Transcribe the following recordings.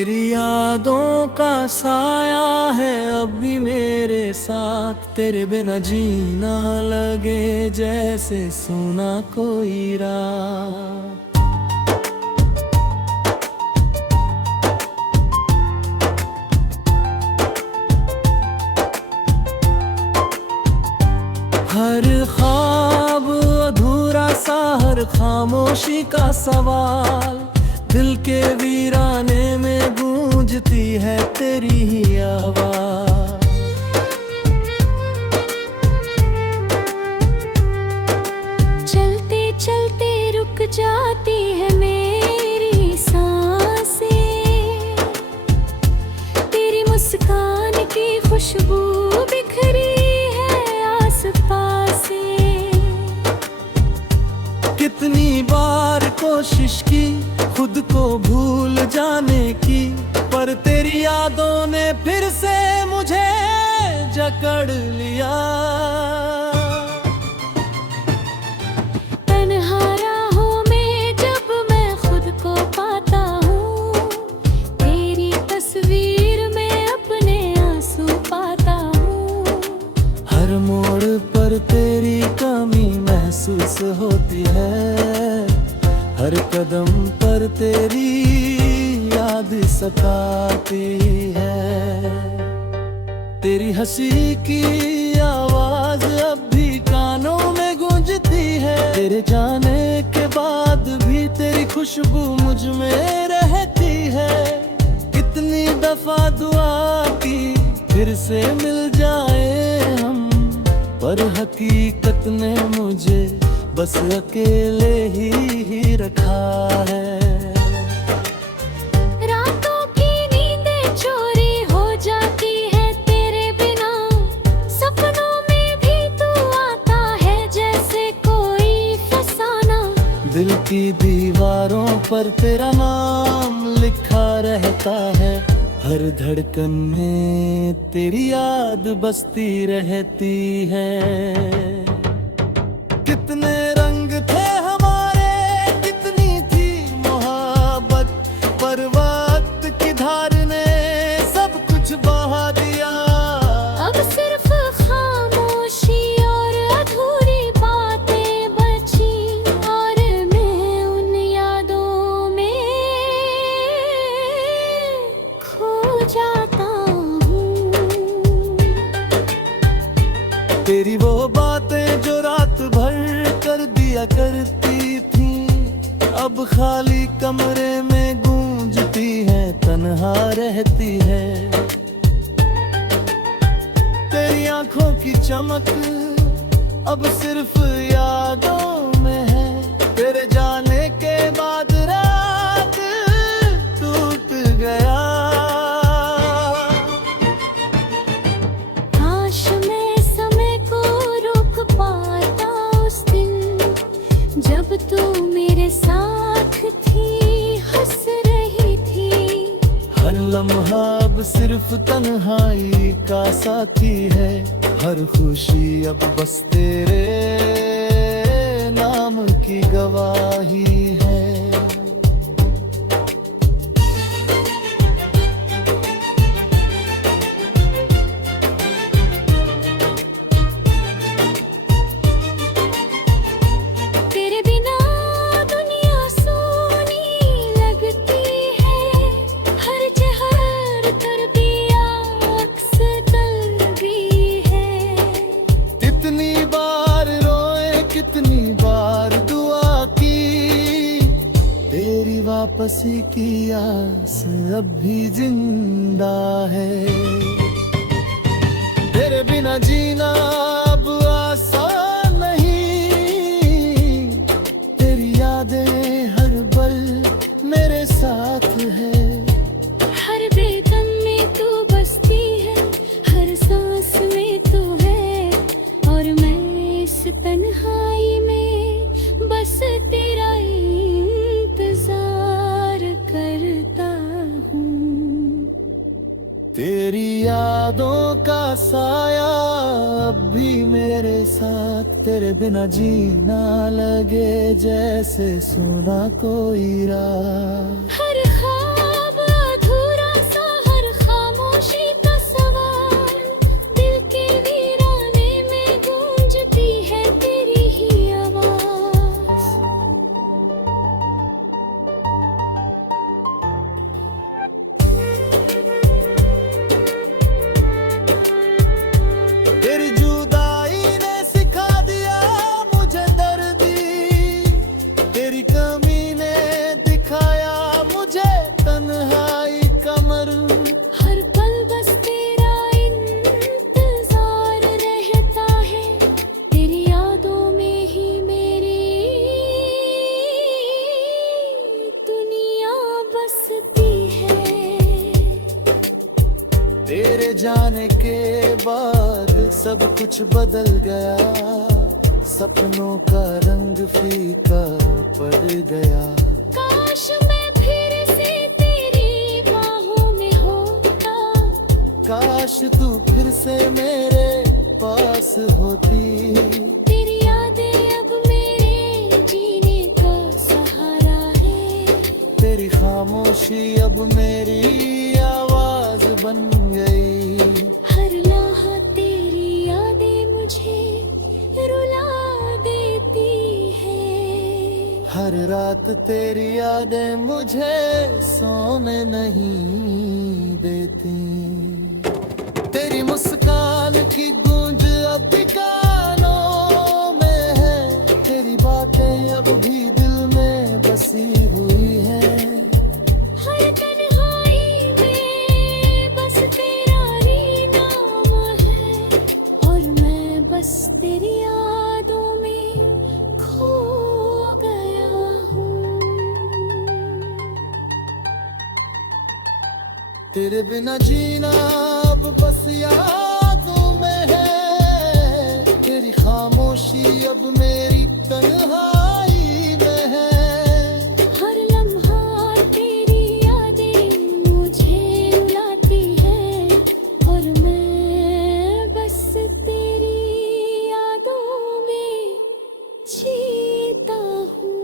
तेरी यादों का साया है अब भी मेरे साथ, तेरे बिना जीना लगे जैसे सुना कोई रात। हर ख्वाब अधूरा सा, हर खामोशी का सवाल, दिल के वीराने में गूंजती है तेरी ही आवाज। चलते चलते रुक जाती है मेरी सांसें, तेरी मुस्कान की खुशबू बिखरी कितनी बार कोशिश की खुद को भूल जाने की, पर तेरी यादों ने फिर से मुझे जकड़ लिया। तन्हा राहों में जब मैं खुद को पाता हूँ, तेरी तस्वीर में अपने आंसू पाता हूँ। हर मोड़ पर तेरी कमी महसूस होती है, हर कदम पर तेरी याद सताती है। तेरी हंसी की आवाज अब भी कानों में गूंजती है, तेरे जाने के बाद भी तेरी खुशबू मुझ में रहती है। कितनी दफा दुआ की फिर से मिल जाए हम, पर हकीकत ने मुझे बस अकेले ही रखा है। रातों की नींदें चोरी हो जाती है तेरे बिना, सपनों में भी तू आता है जैसे कोई फसाना। दिल की दीवारों पर तेरा नाम लिखा रहता है, हर धड़कन में तेरी याद बसती रहती है। कितने रंग थे हमारे, कितनी थी मोहब्बत, पर वक्त की धार ने सब कुछ बहा दिया। अब सिर्फ खामोशी और अधूरी बातें बची, और मैं उन यादों में खो जाता हूँ। तेरी वो बातें जो रात भर कर दिया करती थी, अब खाली कमरे में गूंजती है, तन्हा रहती है। तेरी आंखों की चमक अब सिर्फ यादों में है, तेरे जाने के बाद रात टूट गया। काश मैं समय को रोक पाता उस दिन, जब तू मेरे साथ थी, हंस रही थी। हर लम्हा अब सिर्फ तन्हाई का साथी है, हर खुशी अब बस तेरे नाम की गवाही है। तेरे बिना दुनिया सोनी लगती है, हर जहर तरबिया अक्स तलबी है। कितनी बार रोए, कितनी बार दुआ की, तेरी वापसी की आस अब भी जिंदा है। तेरे बिना जीना अब आसान नहीं, तेरी यादें हर पल मेरे साथ है। हर बेदम में तू बसती है, हर सांस में तू है, और मैं इस तन्हाई में बस तेरा इंतजार करता हूँ। तेरी यादों का साया अब भी मेरे साथ, तेरे बिना जीना लगे जैसे सुना कोई रात। हर ख्वाब अधूरा बाद सब कुछ बदल गया, सपनों का रंग फीका पड़ गया। काश मैं फिर से तेरी बाहों में होता, काश तू फिर से मेरे पास होती। तेरी यादें अब मेरे जीने का सहारा है, तेरी खामोशी अब मेरी आवाज बन गई। हर लम्हा तेरी यादें मुझे रुला देती है, हर रात तेरी यादें मुझे सोने नहीं देती। तेरी मुस्कान की गूंज अब भी कानों में है, तेरी बातें अब भी दिल में बसी हुई है। हर तन्हाई में बस तेरा ही नाम है, और मैं बस तेरी यादों में खो गया हूँ। तेरे बिना जीना अब बस यादों में है, तेरी खामोशी अब मेरी तन्हाई में है। हर लम्हा तेरी यादें मुझे रुलाती है, और मैं बस तेरी यादों में जीता हूँ।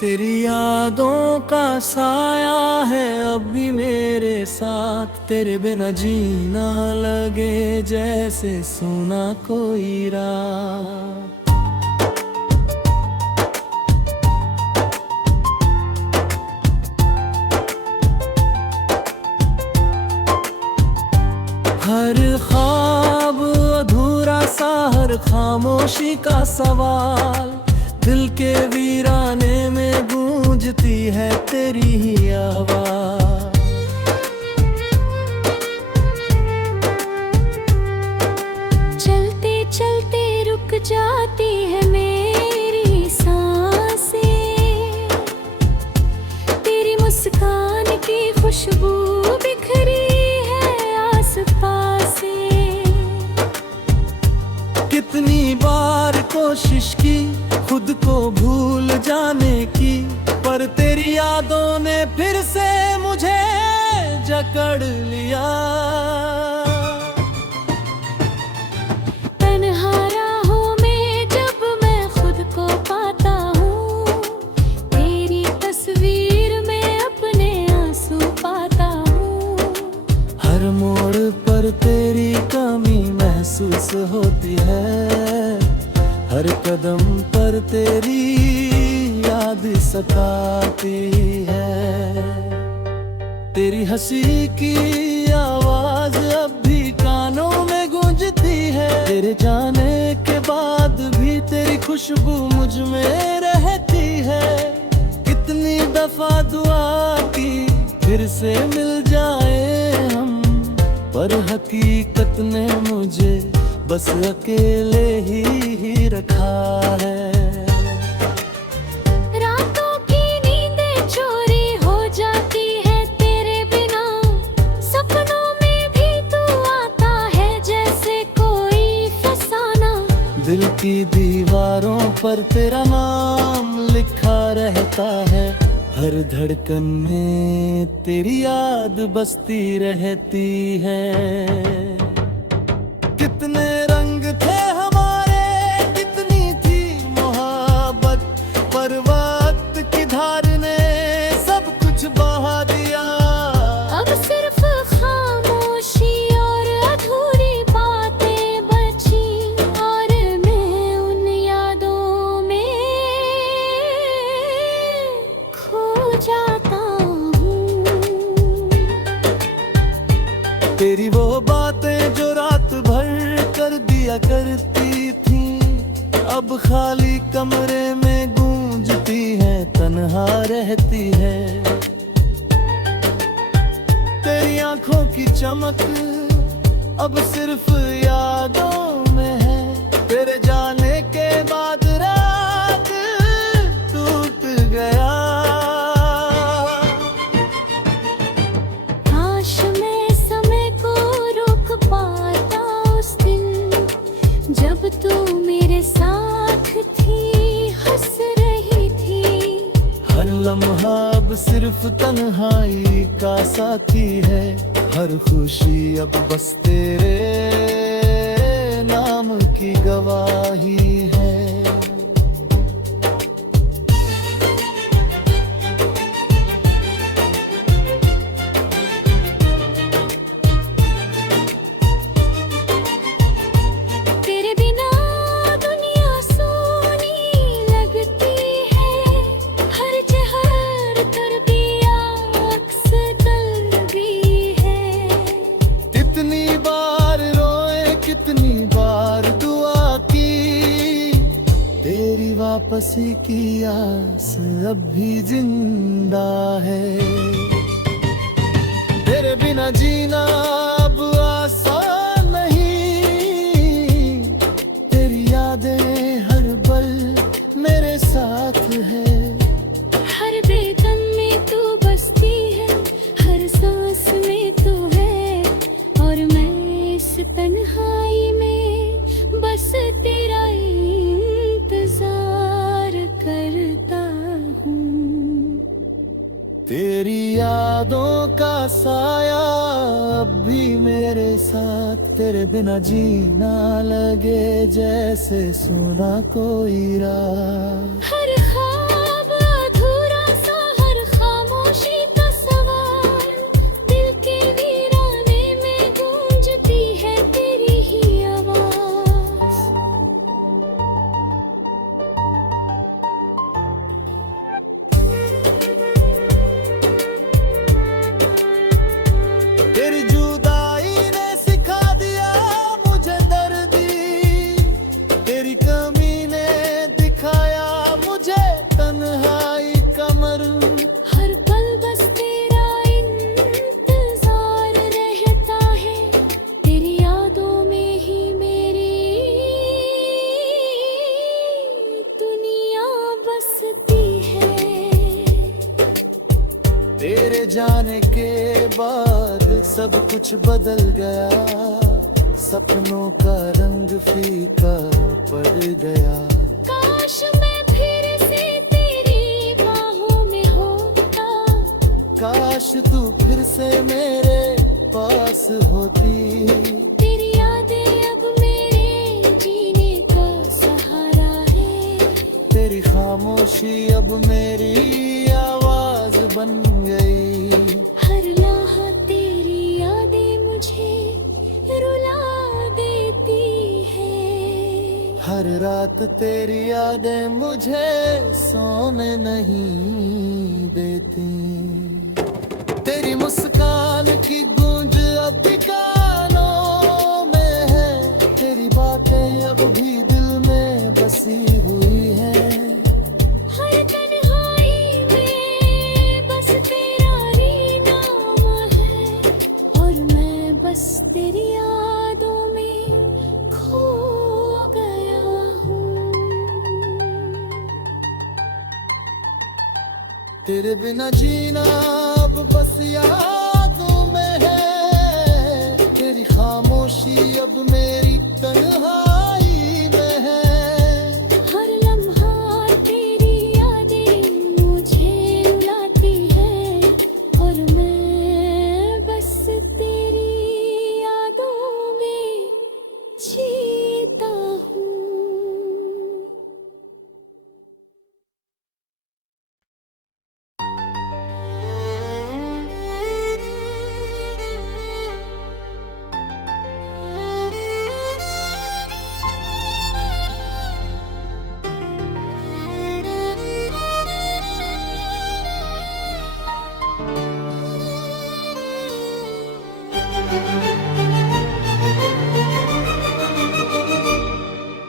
तेरी यादों का साया है अभी मेरे साथ, तेरे बिना जीना लगे जैसे सुना कोई रात। हर ख्वाब अधूरा सा, हर खामोशी का सवाल, दिल के वीराने में गूंजती है तेरी ही आवाज। चलते चलते रुक जाती है मेरी सांसें, तेरी मुस्कान की खुशबू बिखरी है आसपास से। कितनी बार कोशिश की खुद को भूल जाने की, पर तेरी यादों ने फिर से मुझे जकड़ लिया। तन्हा राहों में जब मैं खुद को पाता हूँ, तेरी तस्वीर में अपने आंसू पाता हूँ। हर मोड़ पर तेरी कमी महसूस होती है, हर कदम पर तेरी याद सताती है। तेरी हंसी की आवाज अब भी कानों में गूंजती है, तेरे जाने के बाद भी तेरी खुशबू मुझ में रहती है। कितनी दफा दुआ की फिर से मिल जाए हम, पर हकीकत ने मुझे बस अकेले ही रखा है। रातों की नींदें चोरी हो जाती है तेरे बिना, सपनों में भी तू आता है जैसे कोई फसाना। दिल की दीवारों पर तेरा नाम लिखा रहता है, हर धड़कन में तेरी याद बसती रहती है। कितने रंग थे हमारे, कितनी थी मोहब्बत, पर वक्त की धार ने सब कुछ बहा दिया। अब सिर्फ खामोशी और अधूरी बातें बची, और मैं उन यादों में खो जाता हूँ। तेरी वो बातें किया करती थी, अब खाली कमरे में गूंजती है, तन्हा रहती है। तेरी आंखों की चमक अब सिर्फ यादों में है, तेरे जाने के बाद रात टूट गया। काश मैं समय को रोक पाता उस दिन, जब तू मेरे साथ थी, हंस रही थी। हर लम्हा अब सिर्फ तन्हाई का साथी है, हर खुशी अब बस तेरे नाम की गवाही है। तेरे बिना दुनिया सोनी लगती है, हर चहर कर दिया अक्स तलबी है। कितनी बार रोए, कितनी बार दुआ की, तेरी वापसी की आस अब भी जिंदा है। तेरे बिना जीना अब आसान नहीं, तेरी यादें हर पल मेरे साथ है। हर बेदम में तू बसती है, हर सांस में तू है, और मैं इस तन्हाई में बस तेरा इंतजार करता हूँ। तेरी यादों का साया अब भी मेरे साथ, तेरे बिना जीना लगे जैसे सुना कोई रात। हर ख्वाब अधूरा सा, हर खामोशी का सवाल, दिल के वीराने में गूंजती है तेरी ही आवाज। तेरी जुदाई ने सिखा दिया मुझे दर्दी, तेरी कमी ने दिखाया मुझे तन्हाई का मर्म। हर पल बस तेरा इंतजार रहता है, तेरी यादों में ही मेरी दुनिया बसती है। तेरे जाने के बाद सब कुछ बदल गया, सपनों का रंग फीका पड़ गया। काश मैं फिर से तेरी बाहों में होता, काश तू फिर से मेरे पास होती, तेरी यादें अब मेरे जीने का सहारा है। तेरी खामोशी अब मेरी आवाज बन गई। हर लम्हा तेरी यादें मुझे रुला देती है, हर रात तेरी यादें मुझे सोने नहीं देती। तेरी मुस्कान की गूंज अब भी कानों में है, तेरी बातें अब भी दिल में बसी हुई है। हर तन्हाई में बस तेरा ही नाम है, और मैं बस तेरी यादों में खो गया हूँ। तेरे बिना जीना अब बस यादों में है, तेरी खामोशी अब मेरी तन्हाई में है। हर लम्हा तेरी यादें मुझे रुलाती है, और मैं बस तेरी यादों में जीता हूँ।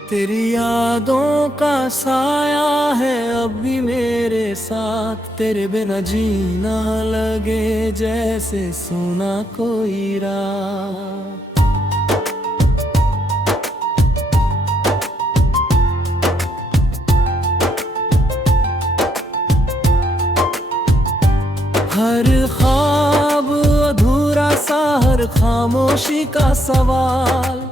तेरी यादों का साया है अब भी मेरे साथ, तेरे बिना जीना लगे जैसे सुना कोई रात। हर ख्वाब अधूरा सा, हर खामोशी का सवाल,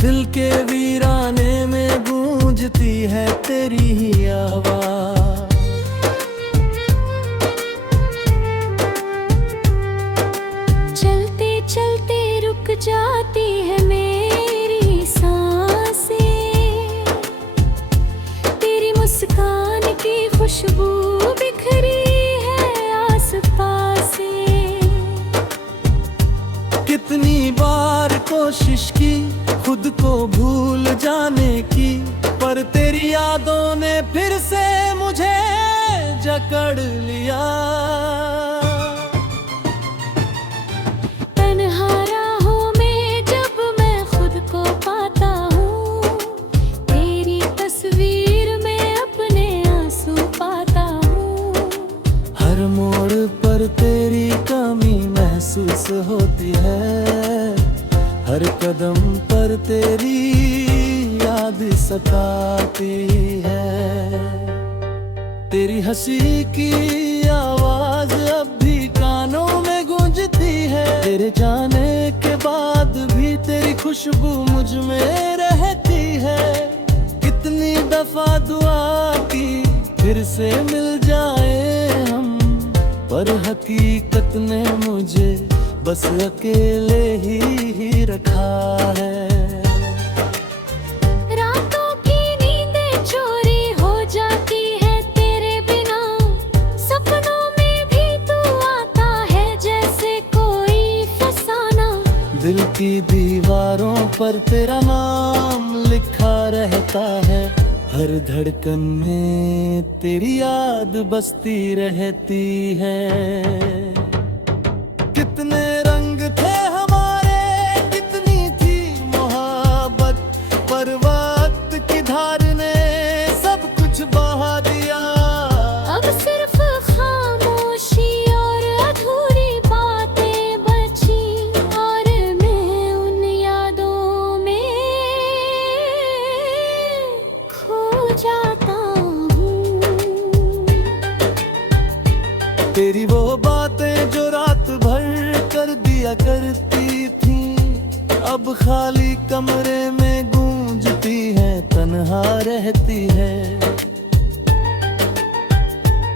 दिल के वीराने में गूंजती है तेरी ही आवाज। चलते चलते रुक जाती है मेरी सांसें, तेरी मुस्कान की खुशबू बिखरी कितनी बार कोशिश की खुद को भूल जाने की, पर तेरी यादों ने फिर से मुझे जकड़ लिया। तन्हा राहों में जब मैं खुद को पाता हूँ, तेरी तस्वीर में अपने आंसू पाता हूँ। हर मोड़ पर तेरी कमी महसूस होती है, हर कदम पर तेरी याद सताती है। तेरी हंसी की आवाज अब भी कानों में गूंजती है, तेरे जाने के बाद भी तेरी खुशबू मुझ में रहती है। कितनी दफा दुआ की फिर से मिल जाए हम, पर हकीकत ने मुझे बस अकेले ही रखा है। रातों की नींदें चोरी हो जाती है तेरे बिना, सपनों में भी तू आता है जैसे कोई फसाना। दिल की दीवारों पर तेरा नाम लिखा रहता है, हर धड़कन में तेरी याद बसती रहती है। कितने रंग थे हमारे, कितनी थी मोहब्बत, पर वक्त की धार ने सब कुछ बहा दिया। अब सिर्फ खामोशी और अधूरी बातें बची, और मैं उन यादों में खो जाता हूँ। तेरी वो बातें जो रात भर कर दिया करती थी, अब खाली कमरे में गूंजती है, तन्हा रहती है।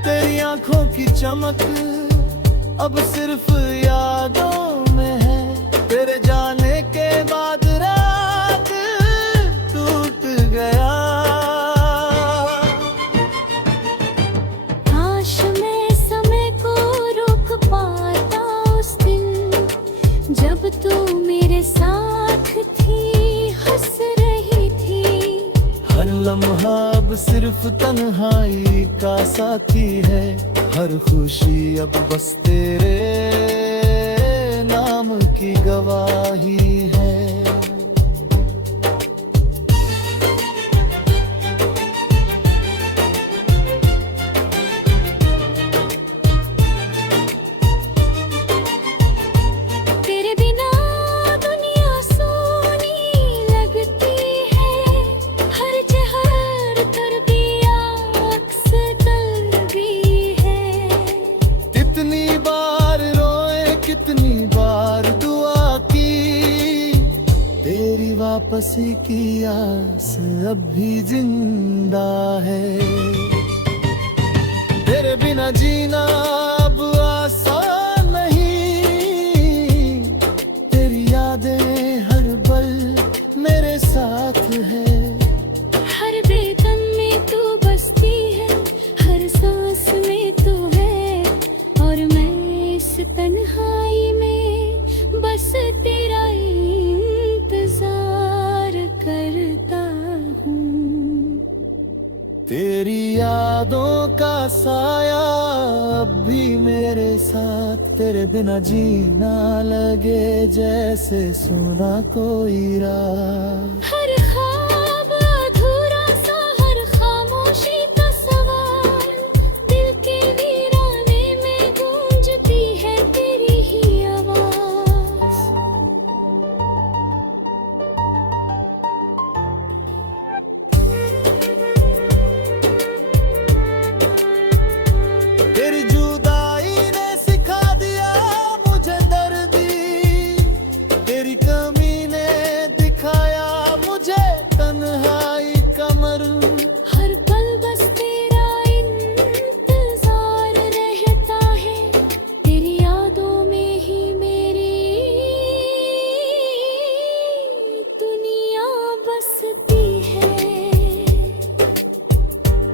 तेरी आंखों की चमक अब सिर्फ यादों में है, तेरे जाने के बाद रात टूट गया। काश मैं समय को रोक पाता उस दिन, जब तू मेरे साथ थी, हंस रही थी। हर लम्हा अब सिर्फ तन्हाई का साथी है, हर खुशी अब बस तेरे नाम की गवाही है। तेरे बिना दुनिया सोनी लगती है, हर चहर तर दिया अक्स तलबी है। कितनी बार रोए, कितनी बार दुआ की, तेरी वापसी की आस अब भी जिंदा है। तेरे बिना जीना अब आसान नहीं, तेरी यादें हर पल मेरे साथ है। हर बेदम में तू बसती है, हर सांस में तू है, और मैं इस तन्हाई में बस तेरा इंतजार करता हूँ। तेरी यादों का साया अब भी मेरे साथ, तेरे बिना जीना लगे जैसे सुना कोई रात। हर ख्वाब अधूरा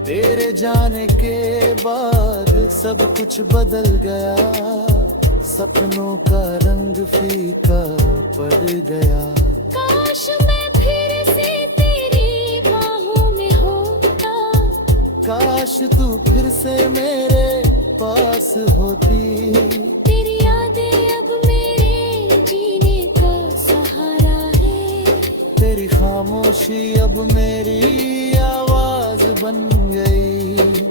तेरे जाने के बाद सब कुछ बदल गया, सपनों का रंग फीका पड़ गया। काश मैं फिर से तेरी बाहों में होता, काश तू फिर से मेरे पास होती। तेरी यादें अब मेरे जीने का सहारा है, तेरी खामोशी अब मेरी आवाज बन गई।